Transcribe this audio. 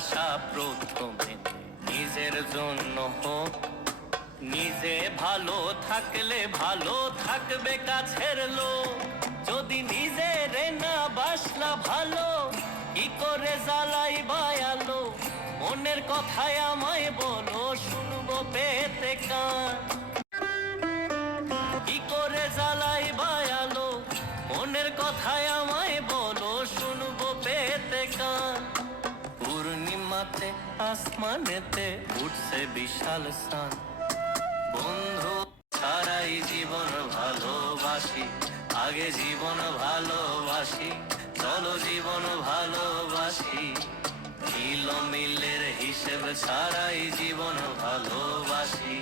আশা প্রথমে নিজের জন্য হোক। নিজে ভালো থাকলে ভালো থাকবে কাছের লোক। যদি নিজের না বাসলা ভালো, কি করে জ্বালাই বায়ালো? মনের কথায় আমায় বলো, শুনবো পেতে কান। কি করে জ্বালাই বায়ালো? মনের কথায় আমায় বলো, শুনবো পেতে কান। পূর্ণিমাতে আসমানেতে উঠছে বিশাল সান। বন্ধু ছাড়াই জীবন ভালোবাসি, আগে জীবন ভালোবাসি, চলো জীবন ভালোবাসি। মিল মিলের হিসেব ছাড়াই জীবন ভালোবাসি।